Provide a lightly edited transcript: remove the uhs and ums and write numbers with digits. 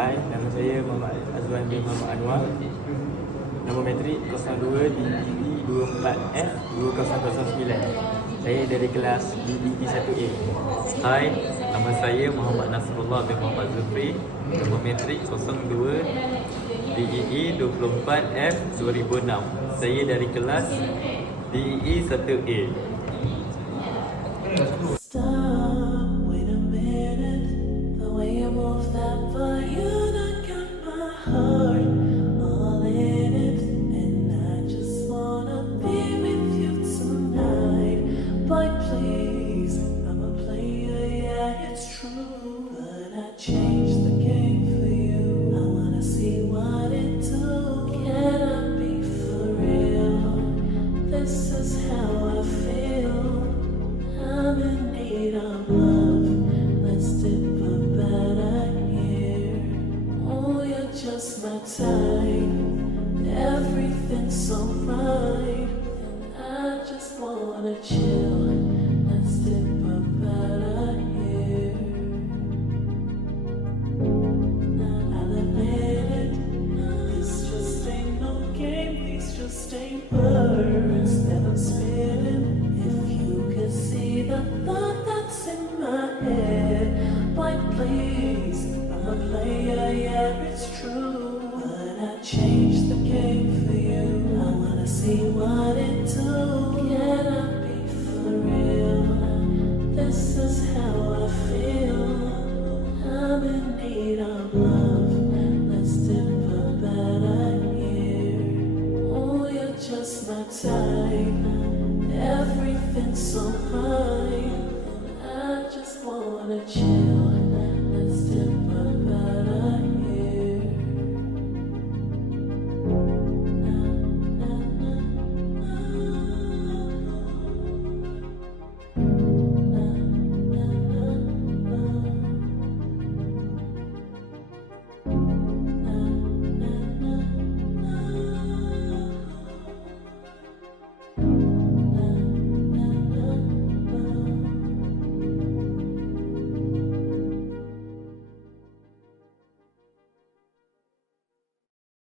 Hai, nama saya Muhammad Azwan bin Muhammad Anwar. Nombor metrik 02 DEE 24F2009. Saya dari kelas DEE 1A. Hai, nama saya Muhammad Nasrullah bin Muhammad Zulfi. Nombor metrik 02 DEE 24F 2006. Saya dari kelas DEE 1A. Stop, wait a minute. The way you move that violin, I got my heart all in it. And I just wanna be with you tonight. But please, I'm a player, yeah, it's true. But I changed the game for you. I wanna see what it do. Can I be for real? This is how I feel. I'm in need of love. Let's dip a better here. Oh, you're just my type. Everything's so right. And I just wanna chill. Let's dip a better here. Now I'll admit it. This just ain't no game. These just ain't words that I'm spitting. If you could see the thought that's in my head, why please, I'm a player, yeah, it's true.